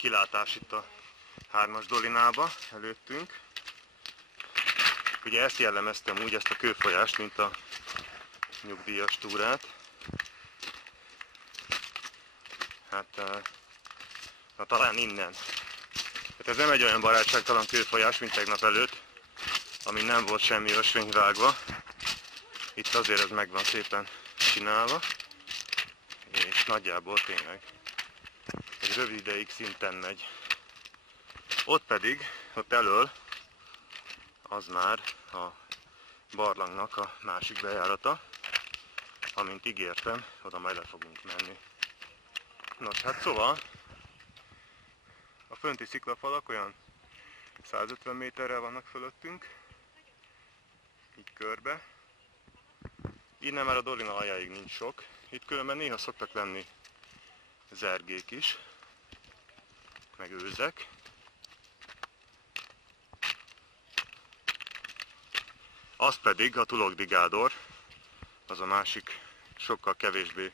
kilátás itt a 3-as dolinába előttünk. Ugye ezt jellemeztem úgy, ezt a kőfolyást, mint a nyugdíjas túrát. Hát, na talán innen. Hát ez nem egy olyan barátságtalan kőfolyás, mint tegnap előtt, ami nem volt semmi ösvény vágva. Itt azért ez meg van szépen csinálva, és nagyjából tényleg egy rövid ideig szinten megy. Ott pedig, ott elől, az már a barlangnak a másik bejárata. Amint ígértem, oda majd le fogunk menni. Nos, hát szóval, a fönti sziklafalak olyan 150 méterrel vannak fölöttünk, így körbe. Innen már a dolina aljáig nincs sok. Itt különben néha szoktak lenni zergék is, meg őzek. Az pedig a Tulokdigádor, az a másik, sokkal kevésbé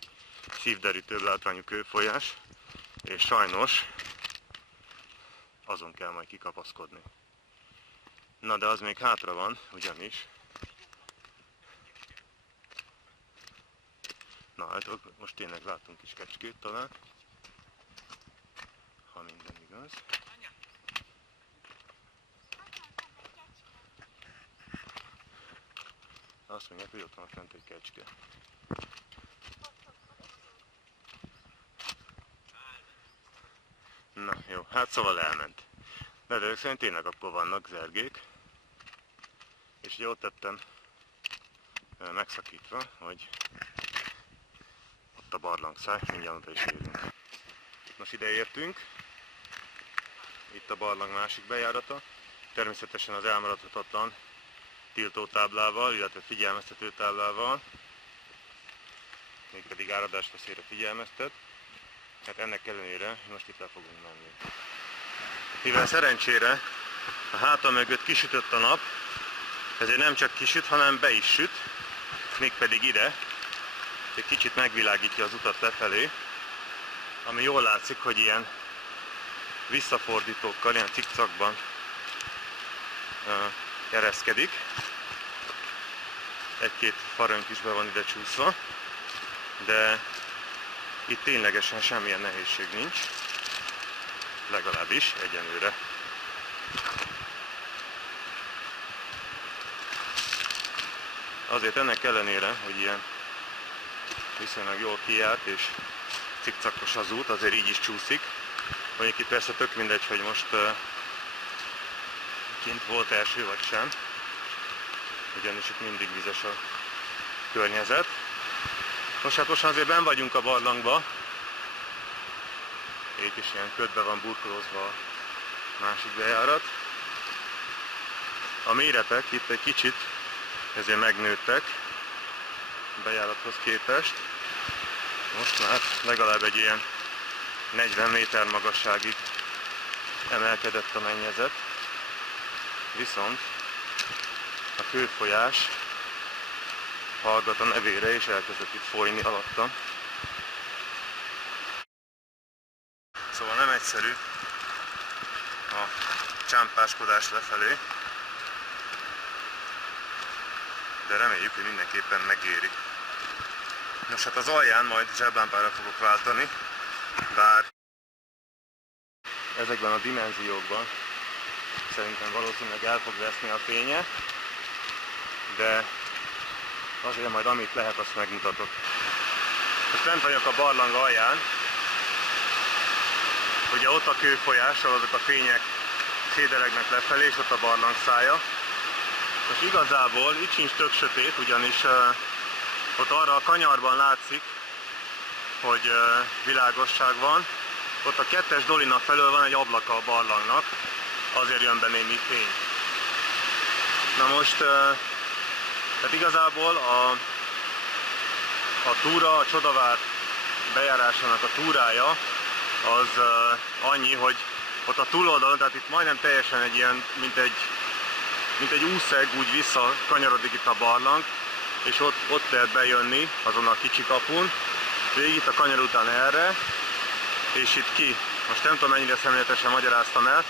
szívderítőbb látványú kőfolyás, és sajnos azon kell majd kikapaszkodni. Na de az még hátra van, ugyanis. Na hát most tényleg látunk is kecskét talán, ha minden igaz. Azt mondják, hogy ott van fent egy kecske. Na jó, hát szóval elment. De ezek szerint tényleg akkor vannak zergék. És ugye ott tettem megszakítva, hogy ott a barlangszáj, mindjárt oda is érünk. Most ide értünk. Itt a barlang másik bejárata. Természetesen az elmaradhatatlan tiltótáblával, illetve figyelmeztetőtáblával. Mégpedig áradásveszélyre figyelmeztet. Hát ennek ellenére most itt le fogunk menni. Mivel szerencsére a hátam mögött kisütött a nap, ezért nem csak kisüt, hanem be is süt, mégpedig ide. Egy kicsit megvilágítja az utat lefelé, ami jól látszik, hogy ilyen visszafordítókkal, ilyen cikcakban ereszkedik. Egy-két farönk is be van ide csúszva, de itt ténylegesen semmilyen nehézség nincs, legalábbis egyenlőre. Azért ennek ellenére, hogy ilyen viszonylag jól kijárt és cikcakos az út, azért így is csúszik. Mondjuk itt persze tök mindegy, hogy most kint volt eső vagy sem, ugyanis itt mindig vizes a környezet. Most hát most azért benn vagyunk a barlangba. Itt is ilyen ködbe van burkolózva a másik bejárat. A méretek itt egy kicsit ezért megnőttek a bejárathoz képest. Most már legalább egy ilyen 40 méter magasságig emelkedett a mennyezet. Viszont a kőfolyás hallgat a nevére, és elkezdett itt folyni alattam. Szóval nem egyszerű a csámpáskodás lefelé, de reméljük, hogy mindenképpen megéri. Nos, hát az alján majd zseblámpára fogok váltani, bár ezekben a dimenziókban szerintem valószínűleg el fog veszni a fénye, de azért majd amit lehet, azt megmutatok. Most bent vagyok a barlang alján, ugye ott a kőfolyás, ahol azok a fények szédelegnek lefelé, és ott a barlang szája. Most igazából itt sincs tök sötét, ugyanis ott arra a kanyarban látszik, hogy világosság van. Ott a 2-es dolina felől van egy ablaka a barlangnak, azért jön be némi fény. Na most, tehát igazából a túra, a Csodavár bejárásának a túrája az annyi, hogy ott a túloldalon, tehát itt majdnem teljesen egy ilyen, mint egy úszeg, úgy visszakanyarodik itt a barlang, és ott lehet bejönni azon a kicsi kapun, végig itt a kanyar után erre, és itt ki Most nem tudom, mennyire szemléletesen magyaráztam el.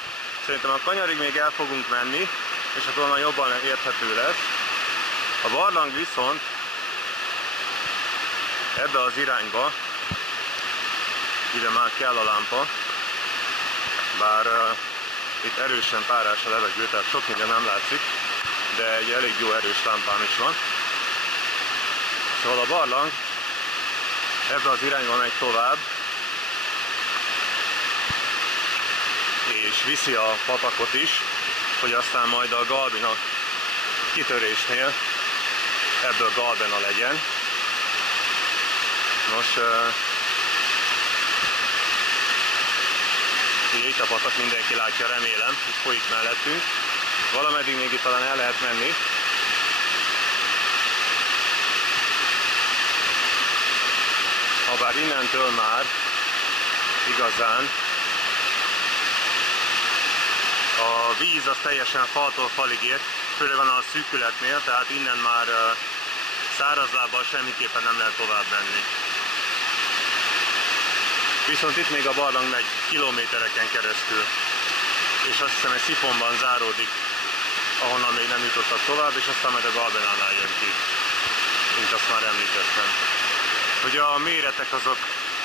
Szerintem a kanyarig még el fogunk menni, és hát onnan jobban érthető lesz. A barlang viszont ebbe az irányba, ide már kell a lámpa, bár itt erősen párás a levegő, tehát sok minden nem látszik, de egy elég jó erős lámpám is van. Szóval a barlang ebbe az irányba megy tovább, és viszi a patakot is, hogy aztán majd a galbina kitörésnél ebből galbena legyen. Nos, ugye itt a patak, mindenki látja, remélem, hogy folyik mellettünk. Valameddig még itt talán el lehet menni. Habár innentől már igazán a víz az teljesen faltól falig ért, főleg van a szűkületnél, tehát innen már szárazlábbal semmiképpen nem lehet tovább menni. Viszont itt még a barlang megy kilométereken keresztül, és azt hiszem egy szifonban záródik, ahonnan még nem jutottak tovább, és aztán majd a galbenánál jön ki, mint azt már említettem. Ugye a méretek azok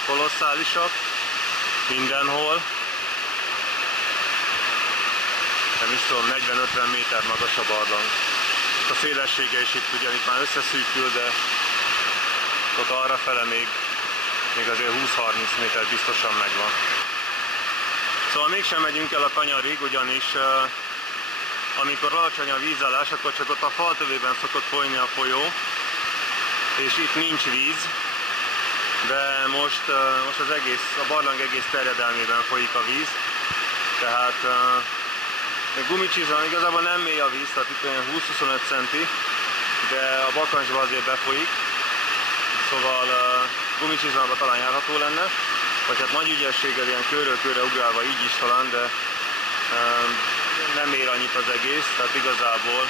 kolosszálisak, mindenhol, nem is tudom, 40-50 méter magas a barlang. A szélessége is itt ugyanitt már összeszűkül, de ott arrafele még azért 20-30 méter biztosan megvan. Szóval mégsem megyünk el a kanyarig, ugyanis amikor alacsony a vízállás, akkor csak ott a faltövében szokott folyni a folyó, és itt nincs víz, de most a barlang egész terjedelmében folyik a víz, tehát gumicsizma igazából nem mély a víz, tehát itt olyan 20-25 centi, de a bakancsba azért befolyik, szóval gumicsizmában talán járható lenne, vagy hát nagy ügyességgel ilyen körről körre ugrálva így is talán, de nem ér annyit az egész, tehát igazából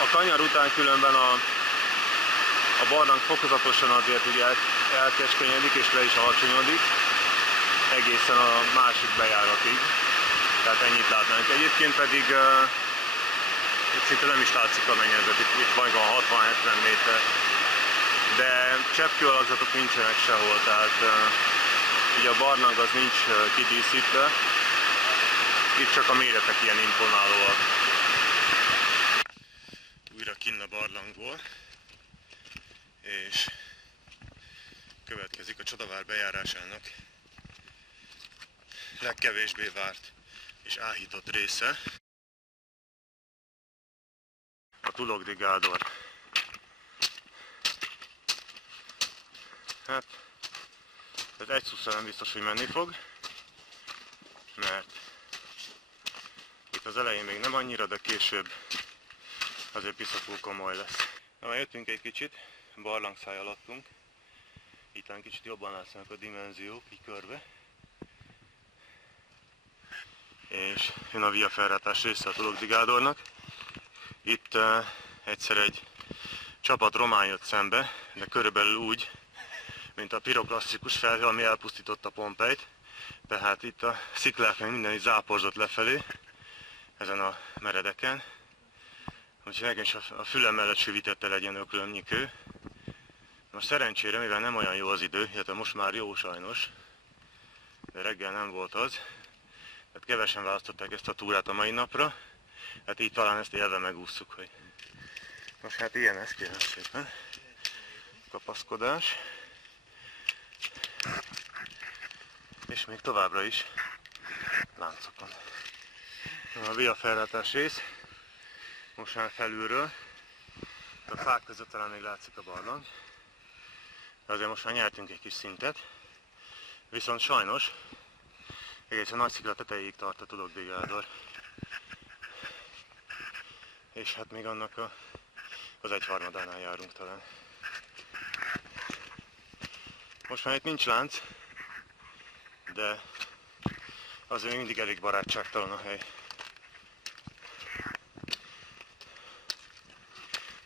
a kanyar után különben a barlang fokozatosan azért ugye elkeskenyedik és le is alacsonyodik egészen a másik bejáratig. Tehát ennyit látnánk. Egyébként pedig itt szinte nem is látszik a mennyezet, itt majd van 60-70 méter. De cseppkőalakzatok nincsenek sehol, tehát ugye a barlang az nincs kidíszítve, itt csak a méretek ilyen imponálóak. Újra kinn a barlangból, és következik a Csodavár bejárásának legkevésbé várt és áhított része, a Tulokdi-Gádor. Hát, ez egy szuszra nem biztos, hogy menni fog, mert itt az elején még nem annyira, de később azért piszakul komoly lesz. Na, már jöttünk egy kicsit, barlangszáj alattunk, itt kicsit jobban látszanak a dimenziók, így körbe. És jön a Via Ferratás része a Tulokdi-Gádornak. Itt egyszer egy csapat román jött szembe, de körülbelül úgy, mint a piroklasszikus felhő, ami elpusztította Pompejt. Tehát itt a sziklák meg minden így záporzott lefelé, ezen a meredeken. Úgyhogy nekem is a fülem mellett süvítette legyen öklömnyi kő. Most szerencsére, mivel nem olyan jó az idő, illetve most már jó sajnos, de reggel nem volt az, tehát kevesen választották ezt a túrát a mai napra, hát így talán ezt élve megússzuk, hogy most hát ilyen ez, kérem szépen, kapaszkodás, és még továbbra is láncokon. A Via Ferratás rész, most már felülről, a fák között talán még látszik a barlang, de azért most már nyertünk egy kis szintet, viszont sajnos egészen nagy szikla tetejéig tart a Tulokdi-Gádor. És hát még annak az egyharmadánál járunk talán. Most már itt nincs lánc, de azért még mindig elég barátságtalan a hely.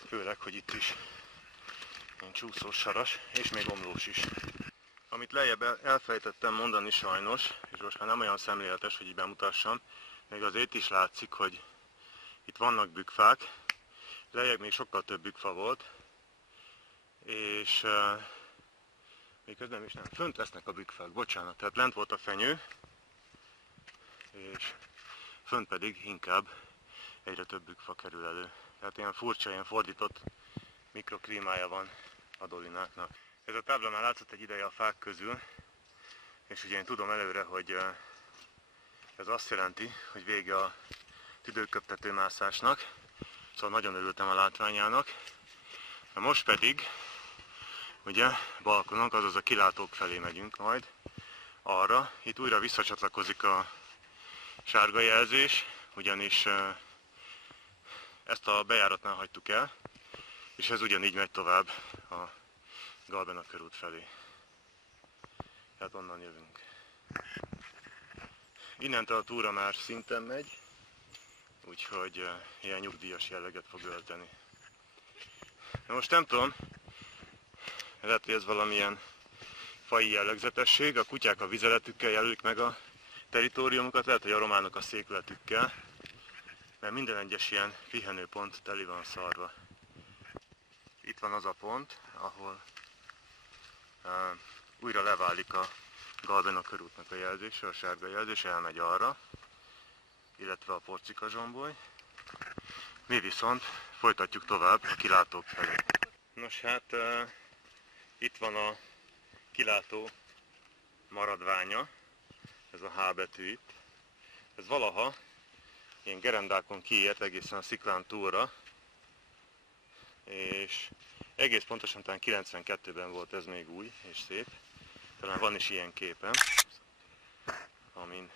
Főleg, hogy itt is ilyen csúszós saras, és még omlós is. A Amit lejjebb elfelejtettem mondani sajnos, és most már nem olyan szemléletes, hogy így bemutassam, még azért is látszik, hogy itt vannak bükkfák, lejjebb még sokkal több bükkfa volt, és még közben is nem, fönt lesznek a bükkfák, bocsánat, tehát lent volt a fenyő, és fönt pedig inkább egyre több bükkfa kerül elő. Tehát ilyen furcsa, ilyen fordított mikroklímája van a dolináknak. Ez a tábla már látszott egy ideje a fák közül, és ugye én tudom előre, hogy ez azt jelenti, hogy vége a tüdőköptetőmászásnak, szóval nagyon örültem a látványának. Na most pedig, ugye, balkonok, azaz a kilátók felé megyünk majd arra. Itt újra visszacsatlakozik a sárga jelzés, ugyanis ezt a bejáratnál hagytuk el, és ez ugyanígy megy tovább a Galbena körút felé. Tehát onnan jövünk. Innentől a túra már szinten megy, úgyhogy ilyen nyugdíjas jelleget fog ölteni. Na most nem tudom, lehet, hogy ez valamilyen faji jellegzetesség, a kutyák a vizeletükkel jelölik meg a teritoriumokat, lehet, hogy a románok a székletükkel, mert minden egyes ilyen pihenőpont teli van szarva. Itt van az a pont, ahol újra leválik a Galbena körútnak a jelzése, a sárga jelzés, elmegy arra, illetve a Porcika zsomboly. Mi viszont folytatjuk tovább a kilátók felé. Nos hát, itt van a kilátó maradványa, ez a H betű itt. Ez valaha ilyen gerendákon kiért egészen a sziklán túlra, és egész pontosan talán 92-ben volt ez még új és szép. Talán van is ilyen képem, amin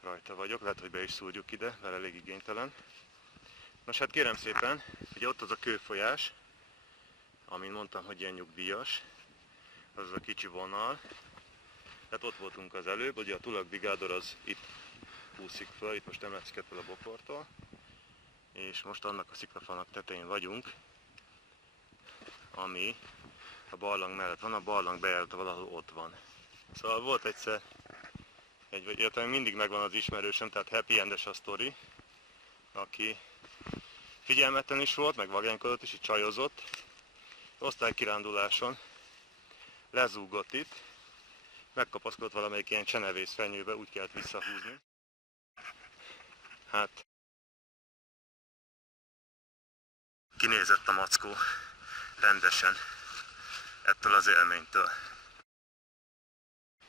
rajta vagyok, lehet, hogy be is szúrjuk ide, mert elég igénytelen. Nos hát kérem szépen, ugye ott az a kőfolyás, amin mondtam, hogy ilyen nyugdíjas, az a kicsi vonal. Tehát ott voltunk az előbb, ugye a Tulakbrigádor az itt úszik föl, itt most nem látszik ettől a bokortól, és most annak a sziklafalnak tetején vagyunk, ami a barlang mellett van, a barlang bejárata valahol ott van. Szóval volt egyszer, illetve mindig megvan az ismerősöm, tehát happy endes a sztori, aki figyelmetlen is volt, meg vagánykodott is, így csajozott, osztálykiránduláson lezúgott itt, megkapaszkodott valamelyik ilyen csenevész fenyőbe, úgy kellett visszahúzni. Hát kinézett a mackó rendesen ettől az élménytől.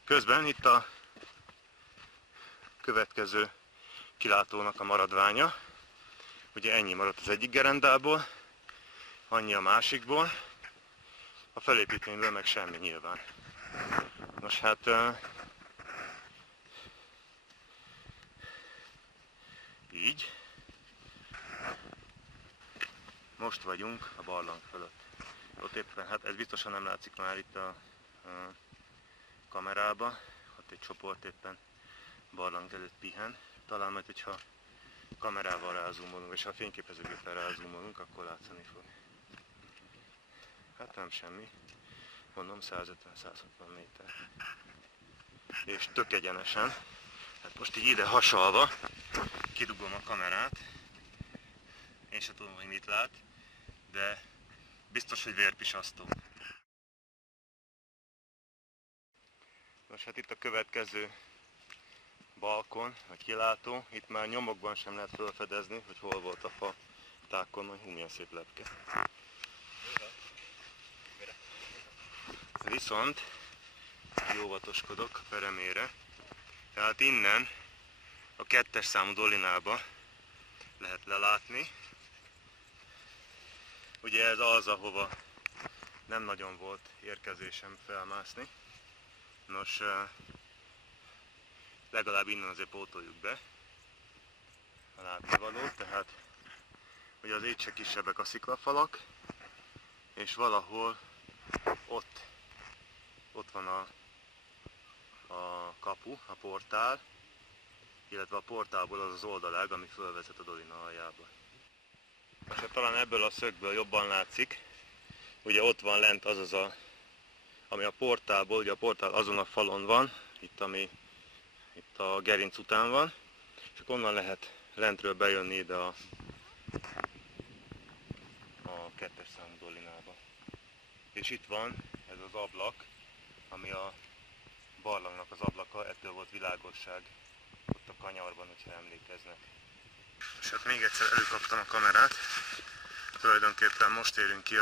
Közben itt a következő kilátónak a maradványa. Ugye ennyi maradt az egyik gerendából, annyi a másikból, a felépítményből meg semmi nyilván. Nos hát így. Most vagyunk a barlang fölött. Ott éppen, hát ez biztosan nem látszik már itt a kamerába, ott egy csoport éppen barlang előtt pihen. Talán majd, hogyha kamerával rázumolunk, és ha a fényképezőgéppel rázumolunk, akkor látszani fog. Hát nem semmi. Mondom 150-160 méter. És tök egyenesen. Hát most így ide hasalva kidugom a kamerát. Én sem tudom, hogy mit lát, de biztos, hogy vérpisasztó. Most hát itt a következő balkon, vagy kilátó. Itt már nyomokban sem lehet felfedezni, hogy hol volt a fa tákon, majd milyen szép lepke. Viszont óvatoskodok a peremére, tehát innen a 2-es számú dolinába lehet lelátni. Ugye ez az, ahova nem nagyon volt érkezésem felmászni. Nos, legalább innen azért pótoljuk be a látnivalót, tehát ugye az se kisebbek a sziklafalak, és valahol ott van a kapu, a portál, illetve a portálból az az oldalág, ami fölvezet a dolina aljába. Most talán ebből a szögből jobban látszik, ugye ott van lent az ami a portálból, ugye a portál azon a falon van, itt a gerinc után van, és akkor onnan lehet lentről bejönni ide a 2-es számú dolinába. És itt van ez az ablak, ami a barlangnak az ablaka, ettől volt világosság ott a kanyarban, hogyha emlékeznek. És hát még egyszer előkaptam a kamerát, tulajdonképpen most érünk ki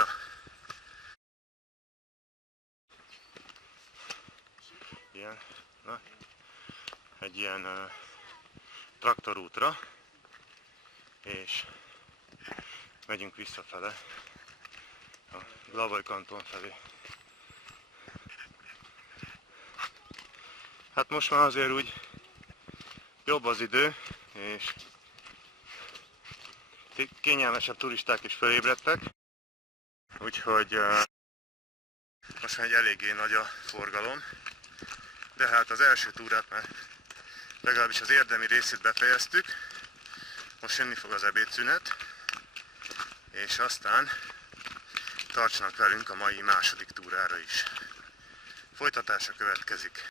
egy ilyen traktorútra, és megyünk visszafele, a Glavai kanton felé. Hát most már azért úgy jobb az idő, és kényelmesebb turisták is felébredtek, úgyhogy most már egy eléggé nagy a forgalom, de hát az első túrát már legalábbis az érdemi részét befejeztük, most jönni fog az ebédszünet, és aztán tartsanak velünk a mai második túrára is. Folytatása következik.